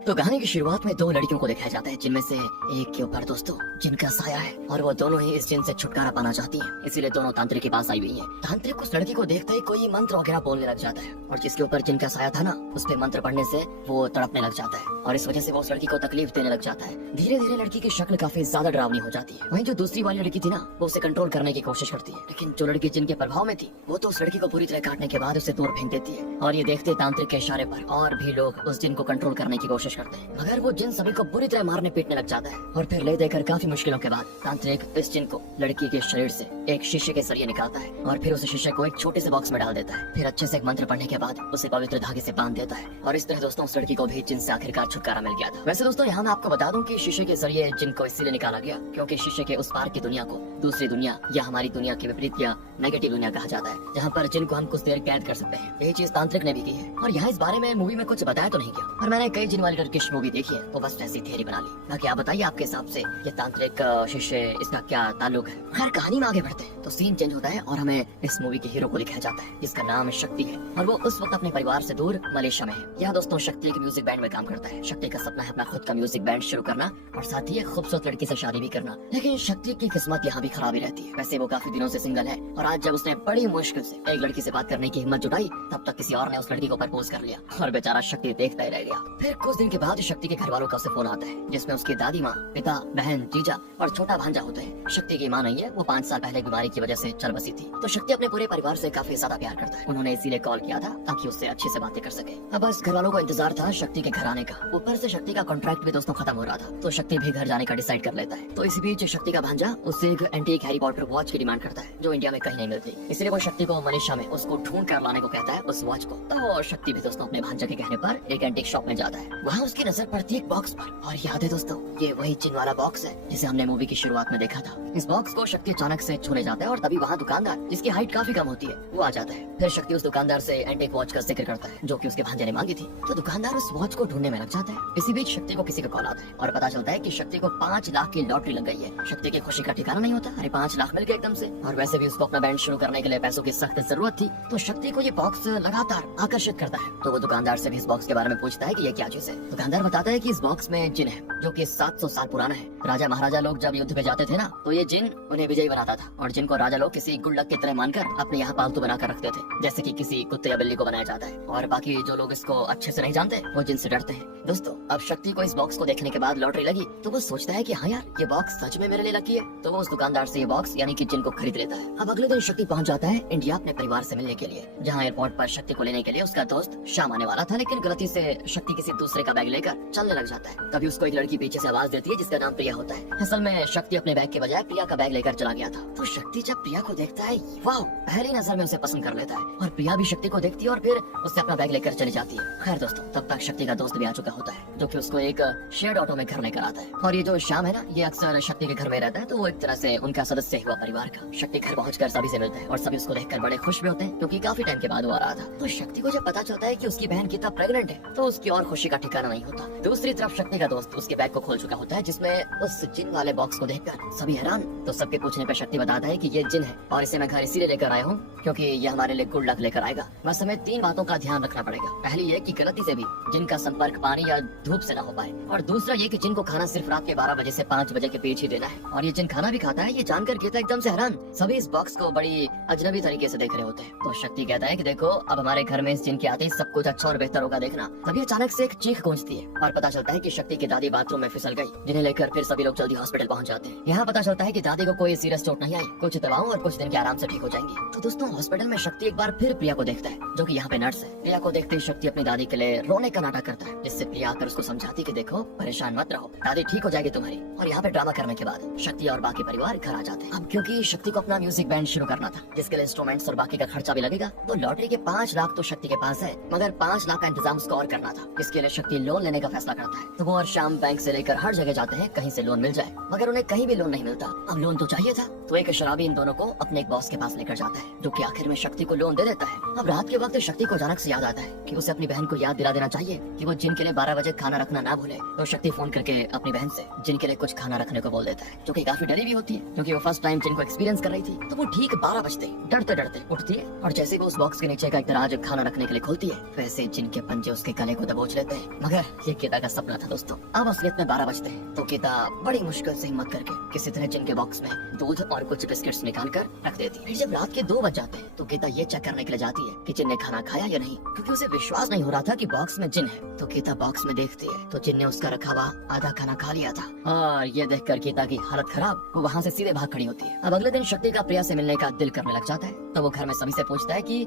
तो कहानी की शुरुआत में दो लड़कियों को दिखाया जाता है, जिनमें से एक के ऊपर दोस्तों जिनका साया है और वो दोनों ही इस जिन से छुटकारा पाना चाहती हैं, इसीलिए दोनों तांत्रिक के पास आई हुई हैं। तांत्रिक उस लड़की को देखते ही कोई मंत्र वगैरह बोलने लग जाता है और जिसके ऊपर जिनका साया था ना, उस पे मंत्र पढ़ने से वो तड़पने लग जाता है और इस वजह से वो उस लड़की को तकलीफ देने लग जाता है। धीरे धीरे लड़की की शक्ल काफी ज्यादा डरावनी हो जाती है। वहीं जो दूसरी वाली लड़की थी ना, वो उसे कंट्रोल करने की कोशिश करती है, लेकिन जो लड़की जिनके प्रभाव में थी वो तो उस लड़की को पूरी तरह काटने के बाद उसे दूर फेंक देती है। और ये देखते तांत्रिक के इशारे पर और भी लोग उस जिन को कंट्रोल करने की कोशिश करते हैं, मगर वो जिन सभी को बुरी तरह मारने पीटने लग जाता है। और फिर ले देकर काफी मुश्किलों के बाद तांत्रिक इस जिन को लड़की के शरीर से एक शीशे के जरिए निकालता है और फिर उस शीशे को एक छोटे से बॉक्स में डाल देता है। फिर अच्छे से एक मंत्र पढ़ने के बाद उसे पवित्र धागे से बांध देता है और इस तरह दोस्तों उस लड़की को भी जिन से आखिरकार छुटकारा मिल गया था। वैसे दोस्तों यहाँ मैं आपको बता दूं कि शीशे के जरिए जिन को इसीलिए निकाला गया क्योंकि शीशे के उस पार की दुनिया को दूसरी दुनिया या हमारी दुनिया के विपरीत या नेगेटिव दुनिया कहा जाता है, जहाँ पर जिन को हम कुछ देर कैद कर सकते हैं। यही चीज तांत्रिक ने भी की है और यहाँ इस बारे में मूवी में कुछ बताया तो नहीं किया, और मैंने कई जिन वाली टर्किश मूवी देखी है तो बस ऐसी थियरी बना ली। बाकी आप बताइए आपके हिसाब से ये तांत्रिक शीशे इसका क्या ताल्लुक है। खैर कहानी में आगे बढ़ते हैं तो सीन चेंज होता है और हमें इस मूवी के हीरो को दिखाया जाता है जिसका नाम शक्ति है और वो उस वक्त अपने परिवार से दूर मलेशिया में है। यहाँ दोस्तों शक्ति एक म्यूजिक बैंड में काम करता है। शक्ति का सपना है अपना खुद का म्यूजिक बैंड शुरू करना और साथ ही एक खूबसूरत लड़की से शादी भी करना, लेकिन शक्ति की किस्मत यहाँ भी खराब ही रहती है। वैसे वो काफी दिनों से सिंगल है और आज जब उसने बड़ी मुश्किल से एक लड़की से बात करने की हिम्मत जुटाई तब तक किसी और ने उस लड़की को प्रपोज कर लिया और बेचारा शक्ति देखता ही रह गया। फिर कुछ दिन के बाद शक्ति के घर वालों का उसे फोन आता है जिसमें उसकी दादी माँ, पिता, बहन, जीजा और छोटा भांजा होते हैं। शक्ति की माँ नहीं है, वो 5 साल पहले बीमारी की वजह से चल बसी थी। तो शक्ति अपने पूरे परिवार से काफी ज्यादा प्यार करता है। उन्होंने इसीलिए कॉल किया था ताकि उससे अच्छे से बातें कर सके। अब बस घर वालों को इंतजार था शक्ति के घर आने का। ऊपर से शक्ति का कॉन्ट्रैक्ट भी दोस्तों खत्म हो रहा था तो शक्ति भी घर जाने का डिसाइड कर लेता है। तो इसी बीच शक्ति का भांजा उससे एक एंटीक हैरी पॉटर वॉच की डिमांड करता है जो इंडिया में कहीं नहीं मिलती, इसलिए वो शक्ति को मलेशिया में उसको ढूंढ कर लाने को कहता है उस वॉच को। तो शक्ति भी दोस्तों अपने भांजा के कहने पर एक एंटीक शॉप में जाता है। वहाँ उसकी नजर पड़ती है एक बॉक्स पर और याद है दोस्तों ये वही चिन्ह वाला बॉक्स है जिसे हमने मूवी की शुरुआत में देखा था। इस बॉक्स को शक्ति अचानक से छूने जाता है और तभी वहाँ दुकानदार जिसकी हाइट काफी कम होती है वो आ जाता है। फिर शक्ति उस दुकानदार से एंटीक वॉच का जिक्र करता है जो कि उसके भांजे ने मांगी थी। तो दुकानदार उस वॉच को ढूंढने में लग जाता है। इसी बीच शक्ति को किसी का कॉल आता है और पता चलता है कि शक्ति को 5 लाख की लॉटरी लग गई है। शक्ति की खुशी का ठिकाना नहीं होता, अरे 5 लाख मिल गए एकदम से। और वैसे भी उसको अपना बैंड शुरू करने के लिए पैसों की सख्त जरूरत थी तो शक्ति को ये बॉक्स लगातार आकर्षित करता है। तो वो दुकानदार से भी इस बॉक्स के बारे में पूछता है कि ये क्या चीज है। दुकानदार बताता है कि इस बॉक्स में जिन है जो कि 700 साल पुराना है। राजा महाराजा लोग जब युद्ध पे जाते थे ना तो ये जिन उन्हें विजयी बनाता था और जिनको राजा लोग किसी गुल्लक की तरह मानकर अपने यहाँ पालतू बनाकर रखते थे, जैसे कि किसी कुत्ते या बिल्ली को बनाया जाता है। और बाकी जो लोग इसको अच्छे से नहीं जानते वो जिन से डरते हैं। दोस्तों अब शक्ति को इस बॉक्स को देखने के बाद लॉटरी लगी तो वो सोचता है कि हाँ यार ये बॉक्स सच में मेरे लिए लकी है। तो वो उस दुकानदार से ये बॉक्स यानी कि जिन को खरीद लेता है। अब अगले दिन शक्ति पहुंच जाता है इंडिया अपने परिवार से मिलने के लिए, जहाँ एयरपोर्ट पर शक्ति को लेने के लिए उसका दोस्त शाम आने वाला था, लेकिन गलती से शक्ति किसी दूसरे का बैग लेकर चलने लग जाता है। तभी उसको एक लड़की पीछे से आवाज देती है जिसका नाम प्रिया होता है। असल में शक्ति अपने बैग के बजाय प्रिया का बैग लेकर चला गया था। तो शक्ति जब प्रिया को देखता है वाह पहली नजर में उसे पसंद कर लेता है और प्रिया भी शक्ति को देखती है और फिर उससे अपना बैग लेकर चली जाती है। खैर दोस्तों तब तक शक्ति का दोस्त भी आ चुका होता है जो कि उसको एक शेयर्ड ऑटो में घर लेकर आता है। और ये जो शाम है ना ये अक्सर शक्ति के घर में रहता है तो वो एक तरह से उनका सदस्य हुआ परिवार का। शक्ति घर पहुंचकर सभी से मिलता है और सभी उसको देखकर बड़े खुश भी होते हैं क्योंकि काफी टाइम के बाद वो आ रहा था। तो शक्ति को जब पता चलता है कि उसकी बहन गीता प्रेग्नेंट है तो उसकी और खुशी का ठिकाना नहीं होता। दूसरी तरफ शक्ति का दोस्त उसके बैग को खोल चुका होता है जिसमें उस जिन वाले बॉक्स को देखकर सभी हैरान। तो सबके पूछने पर शक्ति बताता है कि ये जिन है और इसे मैं घर इसीलिए लेकर आया हूँ क्योंकि ये हमारे लिए गुड लक लेकर आएगा। बस हमें 3 बातों का ध्यान रखना पड़ेगा। पहली ये कि गलती से भी जिन का संपर्क पानी या धूप से न हो पाए, और दूसरा ये कि जिन को खाना सिर्फ रात के 12 बजे से 5 बजे के बीच ही देना है। और ये जिन खाना भी खाता है ये जानकर गीता एकदम से हैरान। सभी इस बॉक्स को बड़ी अजनबी तरीके से देख रहे होते हैं। तो शक्ति कहता है कि देखो अब हमारे घर में इस जिन के आते ही सब कुछ अच्छा और बेहतर होगा देखना। तभी अचानक से एक चीख गूंजती है और पता चलता है कि शक्ति की दादी बाथरूम में फिसल गई, जिन्हें लेकर फिर सभी लोग जल्दी हॉस्पिटल पहुंच जाते हैं। यहाँ पता चलता है कि दादी को कोई सीरियस चोट नहीं आई, कुछ दवाओं और कुछ दिन के आराम से ठीक हो जाएंगी। तो दोस्तों हॉस्पिटल में शक्ति एक बार फिर प्रिया को देखता है जो कि यहाँ पे नर्स है। प्रिया को देखते ही शक्ति अपनी दादी के लिए रोने का नाटक करता है जिससे प्रिया आकर उसको समझाती कि देखो परेशान मत रहो, दादी ठीक हो जाएगी तुम्हारी। और यहाँ पे ड्रामा करने के बाद शक्ति और बाकी परिवार घर आ जाते हैं। अब क्योंकि शक्ति को अपना म्यूजिक बैंड शुरू करना था जिसके लिए इंस्ट्रूमेंट्स और बाकी का खर्चा भी लगेगा, तो लॉटरी के 5 लाख तो शक्ति के पास है, मगर 5 लाख का इंतजाम उसको और करना था। इसके लिए शक्ति लोन लेने का फैसला करता है। तो वो और शाम बैंक से लेकर हर जगह जाते हैं कहीं से लोन मिल जाए, मगर उन्हें कहीं भी लोन नहीं मिलता। अब लोन तो चाहिए था तो एक शराबी इन दोनों को अपने एक बॉस के पास लेकर जाता है जो कि आखिर में शक्ति को लोन दे देता है। अब रात के वक्त शक्ति को अचानक से याद आता है कि उसे अपनी बहन को याद दिला देना चाहिए कि वो जिन के लिए 12 बजे खाना रखना ना भूले। तो शक्ति फोन करके अपनी बहन से जिन के लिए कुछ खाना रखने को बोल देता है जो कि काफी डरी भी होती है क्योंकि वो फर्स्ट टाइम जिन को एक्सपीरियंस कर रही थी। तो वो ठीक 12 बजते डरते डरते उठती है और जैसे वो उस बॉक्स के नीचे का एक दराज खाना रखने के लिए खोलती है वैसे जिन के पंजे उसके गले को दबोच लेते हैं। मगर ये गीता का सपना था दोस्तों। अब असलियत में 12 बजते हैं तो गीता बड़ी मुश्किल से हिम्मत करके किसी तरह जिन के बॉक्स में दूध और कुछ बिस्किट्स निकाल कर रख देती है। फिर जब रात के 2 बज जाते हैं तो गीता ये चेक करने के लिए जाती है कि जिन ने खाना खाया या नहीं, क्योंकि उसे विश्वास नहीं हो रहा था कि बॉक्स में जिन है। तो गीता बॉक्स में देखती है तो जिन ने उसका रखा हुआ आधा खाना खा लिया था, और ये देखकर गीता की हालत खराब, वो वहाँ से सीधे भाग खड़ी होती है। अब अगले दिन शक्ति का प्रिया से मिलने का दिल करने लग जाता है, तो वो घर में सभी से पूछता है कि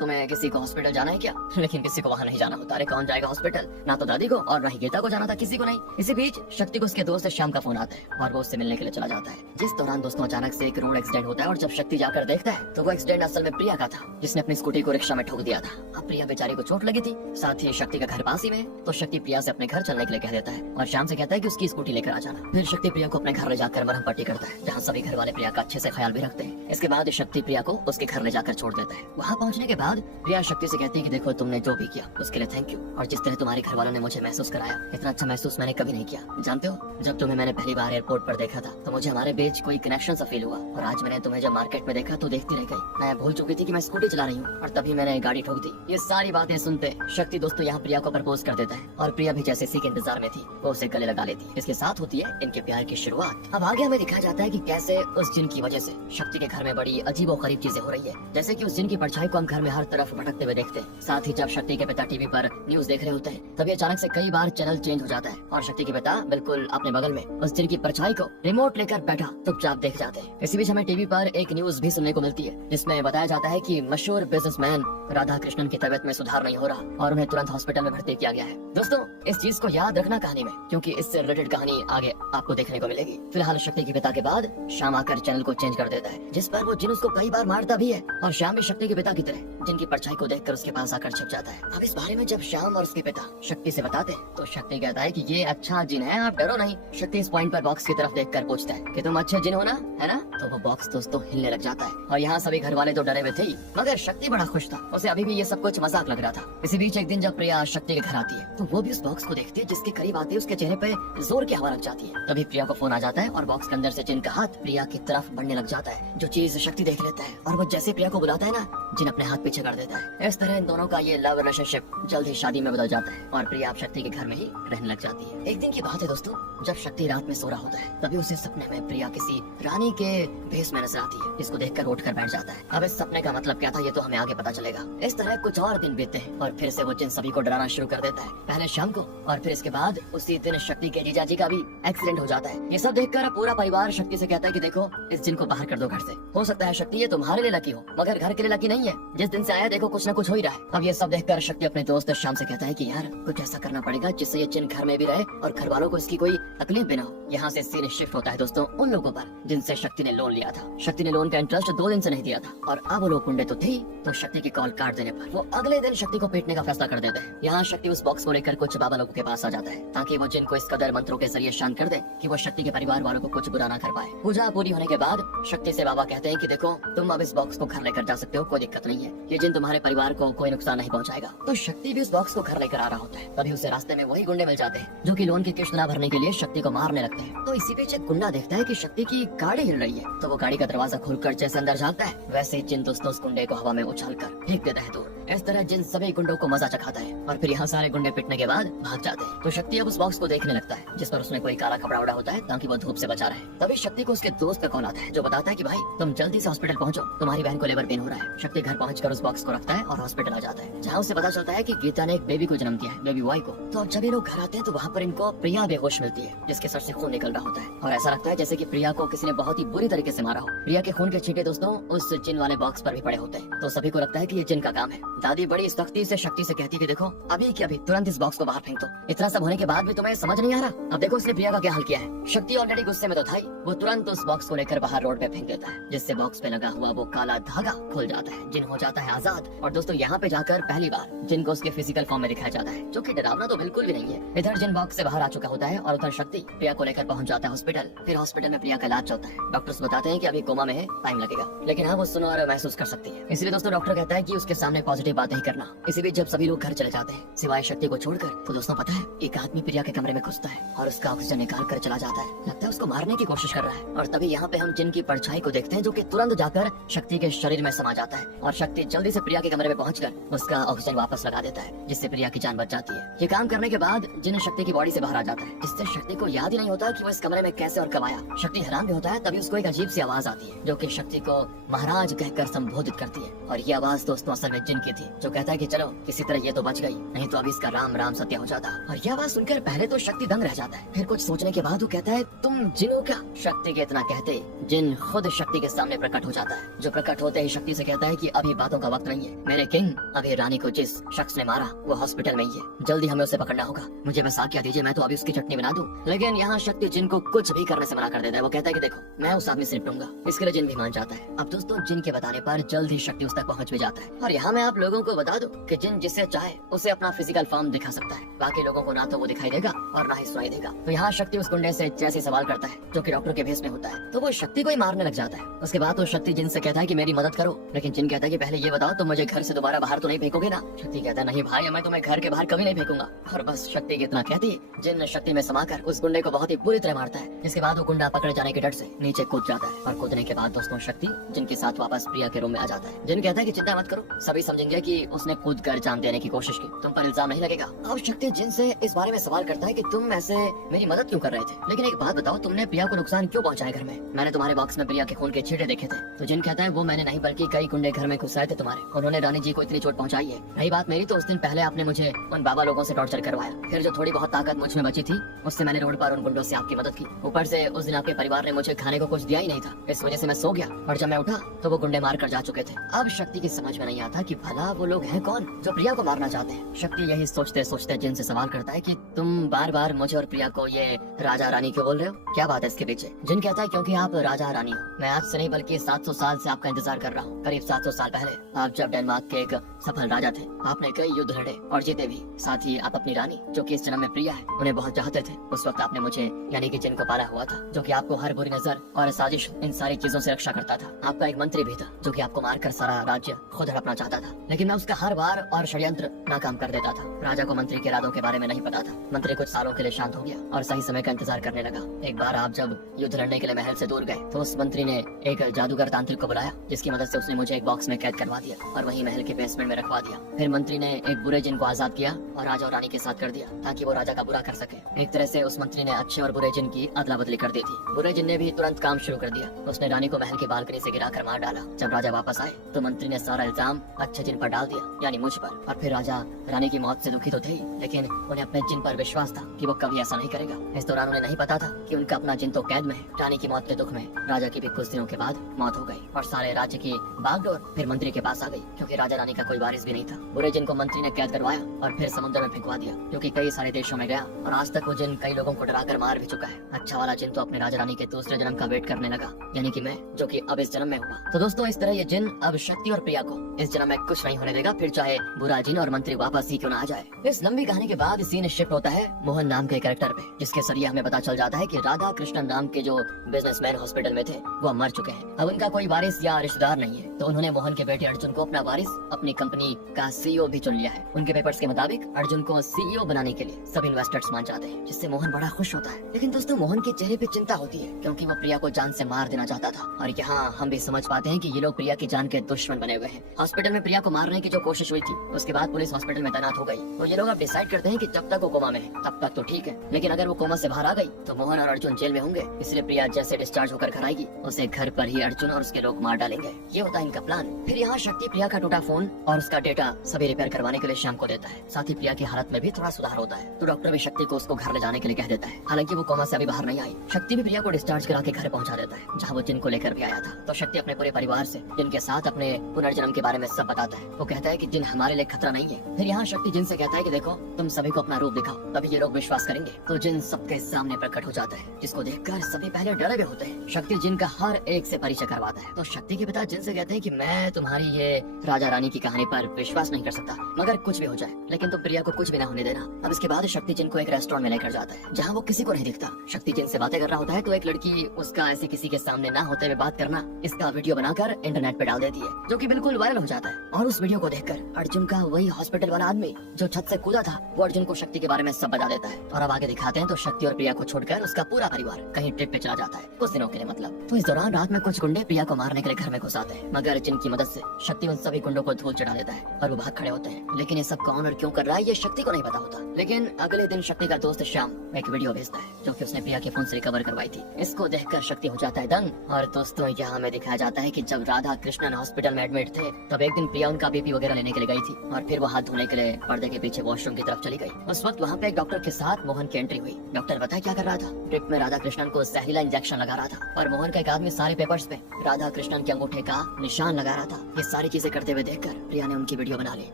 तुम्हें किसी को हॉस्पिटल जाना है क्या? लेकिन किसी को वहाँ नहीं जाना होता। अरे कौन जाएगा हॉस्पिटल, ना तो दादी को और ना ही गीता को जाना था, किसी को नहीं। इसी बीच शक्ति को उसके दोस्त श्याम का फोन आता है और वो उससे मिलने के लिए चला जाता है। जिस दौरान दोस्तों अचानक से एक रोड एक्सीडेंट होता है और जब शक्ति जाकर देखता है तो वो एक्सीडेंट असल में प्रिया का था, जिसने अपनी स्कूटी को रिक्शा में ठोक दिया था। अब प्रिया बेचारी को चोट लगी थी, साथ ही शक्ति का घर पास ही में, तो शक्ति प्रिया से अपने घर चलने के लिए कह देता है और श्याम से कहता है कि उसकी स्कूटी लेकर आ जाना। फिर शक्ति प्रिया को अपने घर ले जाकर मरहम पट्टी करता है, जहाँ सभी घर वाले प्रिया का अच्छे से ख्याल भी रखते हैं। इसके बाद शक्ति प्रिया को उसके घर ले जाकर छोड़ देता है। वहाँ पहुँचने के बाद प्रिया शक्ति से कहती है कि देखो तुमने जो भी किया उसके लिए थैंक यू, और जिस तरह तुम्हारे घर वालों ने मुझे महसूस कराया, इतना अच्छा महसूस मैंने कभी नहीं किया। जानते हो, जब तुम्हें मैंने पहली बार एयरपोर्ट पर देखा था तो मुझे हमारे बीच कोई कनेक्शन सा फील हुआ, और आज मैंने तुम्हें जब मार्केट में देखा तो देखती रह गई। मैं भूल चुकी थी कि मैं स्कूटी चला रही हूँ और तभी मैंने गाड़ी ठोक दी। ये सारी बातें सुनते शक्ति दोस्तों यहाँ प्रिया को प्रपोज कर देता है और प्रिया भी जैसे इसी के इंतजार में थी वो उसे गले लगा लेती है। इसके साथ होती है इनके प्यार की शुरुआत। अब आगे हमें दिखाया जाता है कि कैसे उस जिन की वजह से शक्ति के घर में बड़ी अजीब और गरीब चीजें हो रही है, जैसे कि उस जिन की परछाई को हम घर में हर तरफ भटकते हुए देखते हैं। साथ ही जब शक्ति के पिता टीवी पर न्यूज देख रहे होते हैं तभी अचानक से कई बार चैनल चेंज हो जाता है और शक्ति के पिता बिल्कुल अपने बगल में उस जिन की परछाई को रिमोट लेकर बैठा चुपचाप देख जाते हैं। इसी बीच हमें टीवी पर एक न्यूज भी सुनने को मिलती है जिसमें बताया जाता है कि मशहूर बिजनेसमैन राधा कृष्णन की तबीयत में सुधार नहीं हो रहा और उन्हें तुरंत हॉस्पिटल में भर्ती किया गया है। दोस्तों इस चीज को याद रखना कहानी में, क्योंकि इससे रिलेटेड कहानी आगे आपको देखने को मिलेगी। फिलहाल शक्ति के पिता के बाद श्याम आकर चैनल को चेंज कर देता है, जिस पर वो जिन उसको कई बार मारता भी है और श्याम भी शक्ति के पिता की तरह जिनकी परछाई को देखकर उसके पास आकर छिप जाता है। अब इस बारे में जब श्याम और उसके पिता शक्ति से बताते हैं तो शक्ति कहता है कि ये अच्छा जिन है, आप डरो नहीं। शक्ति इस पॉइंट पर बॉक्स की तरफ देखकर पूछता है कि तुम अच्छे जिन हो ना, है ना? तो वो बॉक्स दोस्तों हिलने लग जाता है और यहाँ सभी घर वाले तो डरे हुए थे ही, मगर शक्ति बड़ा खुश था। उसे अभी भी ये सब कुछ मजाक लग रहा था। इसी बीच एक दिन जब प्रिया शक्ति के घर आती है तो वो भी उस बॉक्स को देखती है, जिसके करीब आते ही उसके चेहरे पे जोर की हवा लग जाती है। तभी प्रिया को फोन आ जाता है और बॉक्स के अंदर से जिन का हाथ प्रिया की तरफ बढ़ने लग जाता है, जो चीज शक्ति देख लेता है और वो जैसे प्रिया को बुलाता है ना, जिन अपने हाथ पीछे कर देता है। इस तरह इन दोनों का ये लव रिलेशनशिप जल्द ही शादी में बदल जाता है और प्रिया अब शक्ति के घर में ही रहने लग जाती है। एक दिन की बात है दोस्तों, जब शक्ति रात में सो रहा होता है तभी उसे सपने में प्रिया किसी रानी के भेष में नजर आती है, जिसको देखकर उठकर बैठ जाता है। अब इस सपने का मतलब क्या था ये तो हमें आगे पता चलेगा। इस तरह कुछ और दिन बीतते हैं और फिर से वो जिन सभी को डराना शुरू कर देता है, पहले शाम को और फिर इसके बाद उसी दिन शक्ति के जीजा जी का भी एक्सीडेंट हो जाता है। ये सब देखकर पूरा परिवार शक्ति से कहता है कि देखो इस जिन को बाहर कर दो घर से। हो सकता है शक्ति ये तुम्हारे लिए लकी हो मगर घर के लिए लकी नहीं है, जिस दिन से आया देखो कुछ न कुछ हो ही रहा है। अब ये सब देखकर शक्ति अपने दोस्त श्याम से कहता है कि यार कुछ ऐसा करना पड़ेगा जिससे ये जिन घर में भी रहे और घर वालों को इसकी कोई तकलीफ भी ना हो। यहाँ से सीन शिफ्ट होता है दोस्तों उन लोगों पर जिनसे शक्ति ने लोन लिया था। शक्ति ने लोन का इंटरेस्ट 2 दिन से नहीं दिया था और अब वो लोग गुंडे तो थे, तो शक्ति की कॉल काट देने पर वो अगले दिन शक्ति को पीटने का फैसला कर देते हैं। यहाँ शक्ति उस बॉक्स को लेकर कुछ बाबा लोगों के पास आ जाता है ताकि वो जिन को इस कदर मंत्रों के जरिए शांत कर दे कि वो शक्ति के परिवार वालों को कुछ बुरा ना कर पाए। पूजा पूरी होने के बाद शक्ति से बाबा कहते हैं कि देखो तुम अब इस बॉक्स को घर लेकर जा सकते हो, कोई दिक्कत नहीं है, ये जिन तुम्हारे परिवार को कोई नुकसान नहीं पहुंचाएगा। तो शक्ति भी उस बॉक्स को घर लेकर आ रहा होता है, तभी उसे रास्ते में वही गुंडे मिल जाते हैं जो कि लोन की किस्त ना भरने के लिए शक्ति को मारने लगते हैं। तो इसी बीच एक गुंडा देखता है कि शक्ति की गाड़ी हिल रही है, तो वो गाड़ी का दरवाजा खोलकर जैसे अंदर जाता है वैसे ही जिन दोस्तों उस गुंडे को हवा में उछालकर फेंक देता है दूर। इस तरह जिन सभी गुंडों को मजा चखाता है और फिर यहाँ सारे गुंडे पिटने के बाद भाग जाते हैं। तो शक्ति अब उस बॉक्स को देखने लगता है जिस पर उसने कोई काला कपड़ा उड़ा होता है ताकि वो धूप से बचा रहे। तभी शक्ति को उसके दोस्त का कॉल आता है जो बताता है कि भाई तुम जल्दी से हॉस्पिटल पहुंचो, तुम्हारी बहन को लेबर पेन हो रहा है। शक्ति घर पहुंचकर उस बॉक्स को रखता है और हॉस्पिटल आ जाता है, जहाँ उसे पता चलता है कि गीता ने एक बेबी को जन्म दिया है, बेबी बॉय को। तो अब जब ये लोग घर आते हैं तो वहाँ पर इनको प्रिया बेहोश मिलती है, जिसके सर से खून निकल रहा होता है और ऐसा लगता है जैसे कि प्रिया को किसी ने बहुत ही बुरी तरीके से मारा हो। प्रिया के खून के छींटे दोस्तों उस जिन वाले बॉक्स पर भी पड़े होते हैं, तो सभी को लगता है कि ये जिन का काम है। दादी बड़ी सख्ती से शक्ति से कहती है देखो अभी की अभी तुरंत इस बॉक्स को बाहर फेंक दो। इतना सब होने के बाद भी तुम्हें समझ नहीं आ रहा? अब देखो इसने प्रिया का क्या हाल किया है। शक्ति ऑलरेडी गुस्से में तो था ही, वो तुरंत उस बॉक्स को लेकर बाहर रोड पे फेंक देता है, जिससे बॉक्स पे लगा हुआ वो काला धागा खुल जाता है, जिन हो जाता है आजाद। और दोस्तों यहाँ पे जाकर पहली बार जिन को उसके फिजिकल फॉर्म में दिखाया जाता है, जो कि डरावना तो बिल्कुल भी नहीं है। इधर जिन बॉक्स से बाहर आ चुका होता है और उधर शक्ति प्रिया को लेकर पहुंच जाता है हॉस्पिटल। फिर हॉस्पिटल में प्रिया का इलाज चलता है। डॉक्टर्स बताते हैं कि अभी कोमा में है, टाइम लगेगा, लेकिन हाँ वो सुनो और महसूस कर सकती है। इसलिए दोस्तों डॉक्टर कहता है कि उसके सामने पॉजिटिव पॉजिटिव बातें ही करना। इसी बीच जब सभी लोग घर चले जाते हैं सिवाय शक्ति को छोड़कर, तो दोस्तों पता है एक आदमी प्रिया के कमरे में घुसता है और उसका ऑक्सीजन निकाल कर चला जाता है। लगता है उसको मारने की कोशिश कर रहा है। और तभी यहाँ पे हम जिन की परछाई को देखते हैं जो कि तुरंत जाकर शक्ति के शरीर में समा जाता है और शक्ति जल्दी से प्रिया के कमरे में पहुंचकर उसका ऑक्सीजन वापस लगा देता है, जिससे प्रिया की जान बच जाती है। ये काम करने के बाद जिन शक्ति की बॉडी से बाहर आ जाता है, जिससे शक्ति को याद ही नहीं होता कि वो इस कमरे में कैसे और कब आया। शक्ति हैरान भी होता है। तभी उसको एक अजीब सी आवाज आती है जो कि शक्ति को महाराज कहकर संबोधित करती है। और ये आवाज दोस्तों असल में जिन की थी, जो कहता है कि चलो किसी तरह ये तो बच गई, नहीं तो अभी इसका राम राम सत्य हो जाता। और ये आवाज सुनकर पहले तो शक्ति दंग रह जाता है, फिर कुछ सोचने के बाद वो कहता है तुम जिन हो क्या? शक्ति के इतना कहते जिन खुद शक्ति के सामने प्रकट हो जाता है, जो प्रकट होते ही शक्ति से कहता है कि अभी बातों का वक्त नहीं है। मेरे किंग, अभी रानी को जिस शख्स ने मारा वो हॉस्पिटल में ही है, जल्दी हमें उसे पकड़ना होगा। मुझे बस आज्ञा दीजिए, मैं तो अभी उसकी चटनी बना दूं। लेकिन यहाँ शक्ति जिन को कुछ भी करने से मना कर देता है। वो कहता है कि देखो मैं उस आदमी से निपटूंगा। इसके लिए जिन भी मान जाता है। अब दोस्तों जिन के बताने पर जल्द ही शक्ति उस तक पहुँच भी जाता है। और यहाँ मैं आप लोगों को बता दूं कि जिन जिसे चाहे उसे अपना फिजिकल फॉर्म दिखा सकता है, बाकी लोगों को ना तो वो दिखाई देगा और ना ही सुनाई देगा। तो यहाँ शक्ति उस गुंडे से जैसे सवाल करता है जो कि डॉक्टर के भेष में होता है, तो वो शक्ति को ही मारने लग जाता है। उसके बाद तो शक्ति जिन से कहता है कि मेरी मदद करो, लेकिन जिन कहता है कि पहले ये बताओ तुम मुझे घर से दोबारा बाहर तो नहीं फेंकोगे ना? शक्ति कहता है नहीं भाई, मैं तुम्हें घर के बाहर कभी नहीं फेंकूंगा। और बस शक्ति इतना कहती है, जिन शक्ति में समाकर उस गुंडे को बहुत ही बुरी तरह मारता है। इसके बाद वो गुंडा पकड़े जाने के डर से नीचे कूद जाता है। और कूदने के बाद दोस्तों शक्ति जिनके साथ वापस प्रिया के रूम में आ जाता है। जिन कहता है कि चिंता मत करो, सभी समझेंगे कि उसने कूद कर जान देने की कोशिश की, तुम पर इल्जाम नहीं लगेगा। अब शक्ति जिन से इस बारे में सवाल करता है कि तुम ऐसे मेरी मदद क्यों कर रहे थे, लेकिन एक बात बताओ तुमने प्रिया को नुकसान क्यों पहुंचाया घर में? मैंने तुम्हारे बॉक्स में प्रिया के खून के छींटे देखे थे। तो जिन कहता है वो मैंने नहीं, बल्कि कई गुंडे घर में घुस आए थे तुम्हारे, उन्होंने रानी जी को इतनी चोट पहुंचाई है। रही बात मेरी, तो उस दिन पहले आपने मुझे उन बाबा लोगों से टॉर्चर करवाया, फिर जो थोड़ी बहुत ताकत मुझ में बची थी उससे मैंने रोड पर उन गुंडों से आपकी मदद की। ऊपर से उस दिन आपके परिवार ने मुझे खाने को कुछ दिया ही नहीं था, इस वजह से मैं सो गया और जब मैं उठा तो वो गुंडे मार कर जा चुके थे। अब शक्ति की समझ में नहीं आता कि भला वो लोग हैं कौन जो प्रिया को मारना चाहते हैं। शक्ति यही सोचते सोचते जिन से सवाल करता है कि तुम बार बार मुझे और प्रिया को ये राजा रानी क्यों बोल रहे हो, क्या बात है इसके पीछे? जिन कहता है क्योंकि आप राजा रानी हो, मैं आज से नहीं बल्कि 700 साल से आपका इंतजार कर रहा हूँ। करीब 700 साल पहले आप जब डेनमार्क के एक सफल राजा थे, आपने कई युद्ध लड़े और जीते भी। साथ ही आप अपनी रानी जो कि इस जन्म में प्रिया है उन्हें बहुत चाहते थे। उस वक्त आपने मुझे यानी कि जिन को पाला हुआ था, जो कि आपको हर बुरी नजर और साजिश इन सारी चीजों से रक्षा करता था। आपका एक मंत्री भी था जो कि आपको मारकर सारा राज्य खुद हड़पना चाहता था, लेकिन मैं उसका हर बार और षड्यंत्र नाकाम कर देता था। राजा को मंत्री के इरादों के बारे में नहीं पता था। मंत्री कुछ सालों के लिए शांत हो गया और सही समय का इंतजार करने लगा। एक बार आप जब युद्ध लड़ने के लिए महल से दूर गए तो उस मंत्री ने एक जादूगर तांत्रिक को बुलाया, जिसकी मदद से उसने मुझे एक बॉक्स में कैद करवा दिया और वहीं महल के बेसमेंट में रखवा दिया। फिर मंत्री ने एक बुरे जिन को आजाद किया और राजा और रानी के साथ कर दिया ताकि वो राजा का बुरा कर सके। एक तरह से उस मंत्री ने अच्छे और बुरे जिन की अदला बदली कर दी थी। बुरे जिन ने भी तुरंत काम शुरू कर दिया। उसने रानी को महल की बालकनी से गिराकर मार डाला। जब राजा वापस आए तो मंत्री ने सारा इल्जाम अच्छे जिन पर डाल दिया, यानी मुझ पर। और फिर राजा रानी की मौत से दुखी तो थे ही, लेकिन उन्हें अपने जिन पर विश्वास था कि वो कभी ऐसा नहीं करेगा। इस दौरान उन्हें नहीं पता था कि उनका अपना जिन तो कैद में है। रानी की मौत के दुख में राजा की भी कुछ दिनों के बाद मौत हो गई और सारे राज्य की बागडोर फिर मंत्री के पास आ गई, क्योंकि राजा रानी का कोई वारिस भी नहीं था। बुरे जिन को मंत्री ने कैद करवाया और फिर समुद्र में फेंकवा दिया, क्योंकि कई सारे देशों में गया और आज तक वो जिन कई लोगों को डराकर मार भी चुका है। अच्छा वाला जिन तो अपने राजा रानी के दूसरे जन्म का वेट करने लगा, यानी कि मैं, जो कि अब इस जन्म में हुआ। तो दोस्तों इस तरह ये जिन अब शक्ति और प्रिया को इस जन्म में कुछ नहीं होने देगा, फिर चाहे बुरा जिन और मंत्री वापस ही क्यों ना आ जाए। इस लंबी कहानी के बाद सीन शिफ्ट होता है मोहन नाम के कैरेक्टर पे, जिसके जरिए हमें पता चल जाता है कि राधा कृष्णन नाम के जो बिजनेसमैन हॉस्पिटल में थे वो मर चुके हैं। अब उनका कोई वारिस या रिश्तेदार नहीं है, तो उन्होंने मोहन के बेटे अर्जुन को अपना वारिस, अपनी कंपनी का सीईओ भी चुन लिया है। उनके पेपर्स के मुताबिक अर्जुन को सीईओ बनाने के लिए सब इन्वेस्टर्स मान जाते हैं, जिससे मोहन बड़ा खुश होता है। लेकिन दोस्तों मोहन के चेहरे पे चिंता होती है, क्योंकि वो प्रिया को जान से मार देना चाहता था। और यहाँ हम भी समझ पाते हैं कि ये लोग प्रिया की जान के दुश्मन बने हुए हैं। हॉस्पिटल में प्रिया को मारने की जो कोशिश हुई थी, उसके बाद पुलिस हॉस्पिटल में तैनात हो गई। तो ये लोग अब डिसाइड करते हैं कि जब तक वो कोमा में है तब तक तो ठीक है, लेकिन अगर वो कोमा से बाहर आ गई तो मोहन और अर्जुन जेल में होंगे। इसलिए प्रिया जैसे डिस्चार्ज होकर घर आएगी, उसे घर पर ही अर्जुन और उसके लोग मार डालेंगे। ये होता है इनका प्लान। फिर यहाँ शक्ति प्रिया का टूटा फोन और उसका डेटा सभी रिपेयर करवाने के लिए शाम को देता है। साथ ही प्रिया की हालत में भी थोड़ा सुधार होता है, तो डॉक्टर भी शक्ति को उसको घर ले जाने के लिए कह देता है। हालांकि वो कोमा से अभी बाहर नहीं आई। शक्ति भी प्रिया को डिस्चार्ज करा के घर पहुंचा देता है, जहाँ वो जिन को लेकर भी आया था। तो शक्ति अपने पूरे परिवार से जिन के साथ अपने पुनर्जन्म के बारे में सब बताता है। वो कहता है कि जिन हमारे लिए खतरा नहीं है। फिर यहाँ शक्ति जिन से कहता है कि देखो तुम सभी को अपना रूप दिखाओ, तभी ये लोग विश्वास करेंगे। तो जिन सबके सामने प्रकट हो जाता है, जिसको देखकर सभी पहले डरे हुए होते हैं। शक्ति जिन का हर एक से परिचय करवाता है। तो शक्ति के पिता जिन से कहते हैं कि मैं तुम्हारी ये राजा रानी की कहानी पर विश्वास नहीं कर सकता, मगर कुछ भी हो जाए लेकिन तुम प्रिया को कुछ भी ना होने देना। अब इसके बाद शक्ति जिन को एक रेस्टोरेंट में लेकर जाता है, जहाँ वो किसी को नहीं दिखता। शक्ति जिन से बातें कर रहा होता है तो एक लड़की उसका ऐसे किसी के सामने ना होते हुए बात करना, इसका वीडियो बनाकर इंटरनेट पे डाल देती है, जो कि बिल्कुल वायरल हो जाता है। और उस उस वीडियो को देखकर अर्जुन का वही हॉस्पिटल वाला आदमी जो छत से कूदा था वो अर्जुन को शक्ति के बारे में सब बता देता है। और अब आगे दिखाते हैं तो शक्ति और प्रिया को छोड़कर उसका पूरा परिवार कहीं ट्रिप पे चला जाता है कुछ दिनों के लिए मतलब। तो इस दौरान रात में कुछ गुंडे प्रिया को मारने के लिए घर में घुस आते हैं, मगर जिनकी मदद से शक्ति उन सभी गुंडों को धूल चढ़ा देता है और वो भाग खड़े होते हैं। लेकिन ये सब कौन और क्यों कर रहा है ये शक्ति को नहीं पता होता। लेकिन अगले दिन शक्ति का दोस्त श्याम एक वीडियो भेजता है जो कि उसने प्रिया के फोन से रिकवर करवाई थी। इसको देखकर शक्ति हो जाता है दंग। और दोस्तों यहाँ हमें दिखाया जाता है कि जब राधा कृष्णन हॉस्पिटल में एडमिट थे तब एक दिन प्रिया उनका बीपी वगैरह लेने के लिए गई थी और फिर वो हाथ धोने के लिए पर्दे के पीछे वॉशरूम की तरफ चली गई। उस वक्त वहाँ पे एक डॉक्टर के साथ मोहन की एंट्री हुई। डॉक्टर बताया क्या कर रहा था, ट्रिप में राधा कृष्णन को जहरीला इंजेक्शन लगा रहा था और मोहन का एक आदमी सारे पेपर्स पे राधा कृष्णन के अंगूठे का निशान लगा रहा था। ये सारी चीजें करते हुए देखकर प्रिया ने उनकी वीडियो बना ली,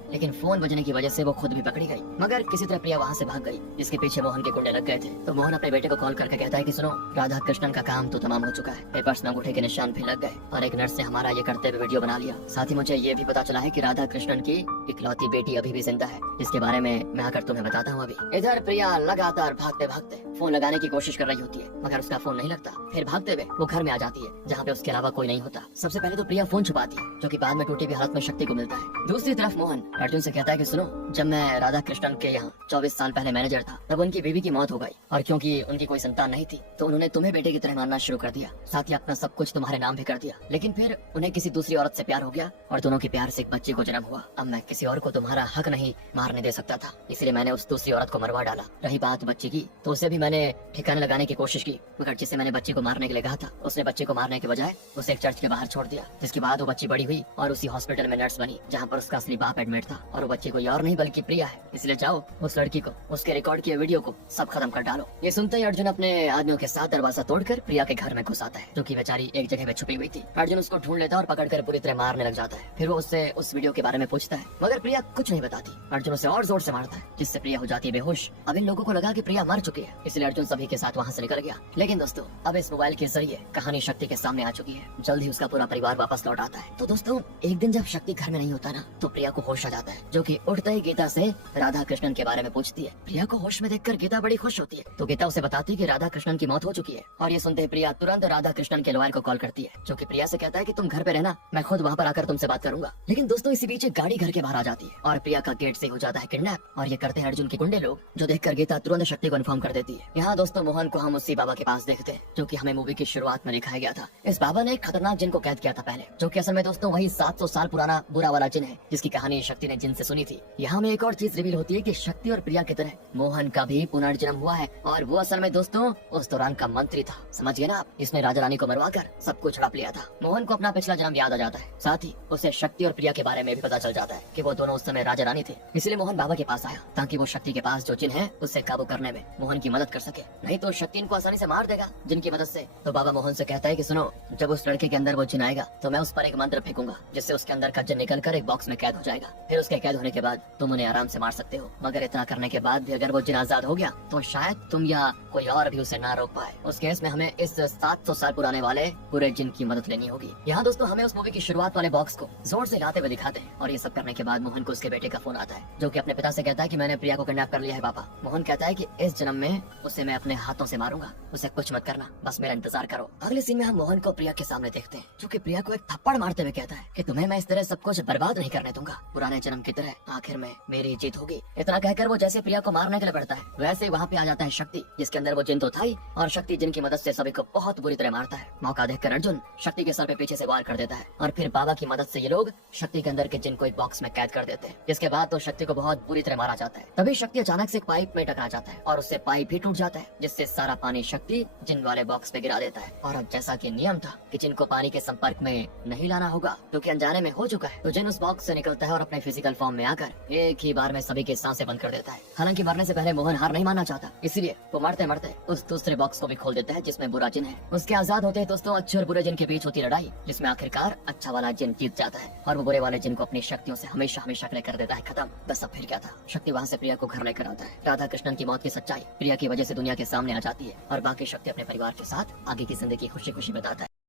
लेकिन फोन बजने की वजह से वो खुद भी पकड़ी गई। मगर किसी तरह प्रिया वहाँ से भाग गई जिसके पीछे मोहन के गुंडे लग गए थे। तो मोहन अपने बेटे को कॉल करके कहता है कि सुनो, राधा कृष्णन का काम तो तमाम हो चुका है, पेपर्स में अंगूठे के निशान भी लग गए और एक नर्स ने हमारा ये करते हुए वीडियो बना लिया। साथ ही मुझे ये भी पता चला है कि राधा कृष्णन की इकलौती बेटी अभी भी जिंदा है, जिसके बारे में मैं आकर तुम्हें बताता हूँ अभी। इधर प्रिया लगातार भागते भागते फोन लगाने की कोशिश कर रही होती है मगर उसका फोन नहीं लगता। फिर भागते हुए वो घर में आ जाती है जहाँ पे उसके अलावा कोई नहीं होता। सबसे पहले तो प्रिया फोन छुपाती है जो कि बाद में टूटी हुई हालत में शक्ति को मिलता है। दूसरी तरफ मोहन अर्जुन से कहता है कि सुनो, जब मैं राधा कृष्णन के यहाँ 24 साल पहले मैनेजर था तब उनकी बीवी की मौत हो गई और क्योंकि उनकी कोई संतान नहीं थी तो उन्होंने तुम्हें बेटे की तरह मानना शुरू कर दिया, साथ ही अपना सब कुछ तुम्हारे नाम भी कर दिया। लेकिन फिर उन्हें किसी दूसरी औरत से प्यार हो गया और दोनों के प्यार से एक बच्चे को जन्म हुआ। अब मैं किसी और को तुम्हारा हक नहीं मारने दे सकता था, इसलिए मैंने उस दूसरी औरत को मरवा डाला। रही बात बच्चे की तो उसे भी मैंने ठिकाने लगाने की कोशिश की, मगर जिसे मैंने बच्चे को मारने के लिए कहा था उसने बच्चे को मारने के बजाय उसे एक चर्च के बाहर छोड़ दिया। जिसके बाद वो बच्ची बड़ी हुई और उसी हॉस्पिटल में नर्स बनी जहाँ पर उसका असली बाप एडमिट था और वो बच्ची कोई और नहीं बल्कि प्रिया है। इसलिए जाओ उस लड़की को, उसके रिकॉर्ड किए वीडियो को सब खत्म कर डालो। ये सुनते ही अर्जुन अपने आदमियों के साथ दरवाजा तोड़कर प्रिया के घर में घुस आता है जो कि बेचारी एक जगह में छुपी हुई थी। अर्जुन उसको ढूंढ लेता है और पकड़कर पूरी तरह मारने लग जाता है। फिर वो उससे उस वीडियो के बारे में पूछता है मगर प्रिया कुछ नहीं बताती। अर्जुन उसे और जोर से मारता है जिससे प्रिया हो जाती है बेहोश। अब इन लोगों को लगा कि प्रिया मर चुकी है, इसलिए अर्जुन सभी के साथ वहाँ से निकल गया। लेकिन दोस्तों अब इस मोबाइल के जरिए कहानी शक्ति के सामने आ चुकी है। जल्द ही उसका पूरा परिवार वापस लौट आता है। तो दोस्तों एक दिन जब शक्ति घर में नहीं होता ना तो प्रिया को होश आ जाता है जो कि उठते ही गीता से राधा कृष्णन के बारे में पूछती है। प्रिया को होश में देखकर गीता बड़ी खुश होती है तो गीता उसे बताती है कि राधा कृष्णन की मौत हो चुकी है। और ये सुनते ही प्रिया तुरंत राधा कृष्णन के लॉयर को कॉल करती है जो कि प्रिया से कहता है कि तुम घर पे रहना, मैं खुद वहाँ पर आकर तुमसे बात करूंगा। लेकिन दोस्तों इसी बीच एक गाड़ी घर के बाहर आ जाती है और प्रिया का गेट से हो जाता है किडनैप और ये करते हैं अर्जुन के गुंडे लोग, जो देखकर गीता तुरंत शक्ति को इन्फॉर्म कर देती है। यहाँ दोस्तों मोहन को हम उसी बाबा के पास देखते हैं जो कि हमें मूवी की शुरुआत में दिखाया गया था। इस बाबा ने एक खतरनाक जिन को कैद किया था पहले, जो कि असल में दोस्तों वही 700 साल पुराना बुरा वाला जिन है जिसकी कहानी शक्ति ने जिन से सुनी थी। यहाँ में एक और चीज रिवील होती है कि शक्ति और प्रिया की तरह मोहन का भी पुनर्जन्म हुआ है और वो असल में दोस्तों उस दौरान का मंत्री था, समझ गए ना आप। इसने राजा रानी को मरवा कर सब कुछ हड़प लिया था। मोहन को अपना पिछला जन्म याद आ जाता है, साथ ही उसे शक्ति और प्रिया के बारे में भी पता चल जाता है कि वो दोनों उस समय राजा रानी थे। इसलिए मोहन बाबा के पास आया ताकि वो शक्ति के पास जो जिन है उससे काबू करने में मोहन की मदद कर सके, नहीं तो शक्ति इनको आसानी से मार देगा जिनकी मदद से। तो बाबा मोहन से कहता है कि सुनो, जब उस लड़के के अंदर वो जिन आएगा तो मैं उस पर एक मंत्र फेंकूंगा जिससे उसके अंदर का जिन निकल कर एक बॉक्स में कैद हो जाएगा। फिर उसके कैद होने के बाद तुम उन्हें आराम से मार सकते हो, मगर इतना करने के बाद भी अगर वो जिन आजाद हो गया तो शायद तुम या कोई और भी उसे ना रोक पाए। उस केस में हमें इस 700 साल पुराने वाले पूरे जिन की मदद लेनी होगी। यहाँ दोस्तों हमें उस मूवी की शुरुआत वाले बॉक्स को जोर से हिलाते हुए दिखाते हैं और ये सब करने के बाद मोहन को उसके बेटे का फोन आता है जो कि अपने पिता से कहता है कि मैंने प्रिया को किडनैप कर लिया है पापा। मोहन कहता है कि इस जन्म में उसे मैं अपने हाथों से मारूंगा, उसे कुछ मत करना, बस मेरा इंतजार करो। अगले सीन में हम मोहन को प्रिया के सामने देखते हैं जो कि प्रिया को एक थप्पड़ मारते हुए कहता है कि तुम्हें मैं इस तरह सब कुछ बर्बाद नहीं करने दूंगा, पुराने जन्म की तरह आखिर में मेरी जीत होगी। इतना कहकर वो जैसे प्रिया को मारने के लिए बढ़ता है वैसे वहाँ पे आ जाता है शक्ति, जिसके अंदर वो जिन तो था ही और शक्ति जिन की मदद से सभी को बहुत बुरी तरह मारता है। मौका देखकर अर्जुन शक्ति के सर पे पीछे से वार कर देता है और फिर बाबा की मदद से ये लोग शक्ति के अंदर के जिन को एक बॉक्स में कैद कर देते हैं। जिसके बाद तो शक्ति को बहुत बुरी तरह मारा जाता है। तभी शक्ति अचानक से एक पाइप में टकरा जाता है और उससे पाइप भी टूट जाता है जिससे सारा पानी शक्ति जिन वाले बॉक्स पे गिरा देता है। और अब जैसा कि नियम था कि जिन को पानी के संपर्क में नहीं लाना होगा जो कि अनजाने में हो चुका है, तो जिन उस बॉक्स से निकलता है और अपने फिजिकल फॉर्म में आकर एक ही बार में सभी की सांसें बंद कर देता है। हालांकि मरने से पहले मोहन हार नहीं मानना चाहता, इसलिए वो मरते मरते उस दूसरे बॉक्स को भी खोल देता है जिसमें बुरा जिन है। उसके आजाद होते हैं दोस्तों अच्छे और बुरे जिन के बीच होती लड़ाई, जिसमें आखिरकार अच्छा वाला जिन जीत जाता है और वो बुरे वाले जिन को अपनी शक्तियों से हमेशा हमेशा के लिए कर देता है खत्म। बस अब फिर क्या था, शक्ति वहाँ से प्रिया को घर लेकर आता है। राधा कृष्णन की मौत की सच्चाई प्रिया की वजह से दुनिया के सामने आ जाती है और बाकी शक्ति अपने परिवार के साथ आगे की जिंदगी खुशी खुशी बताता है।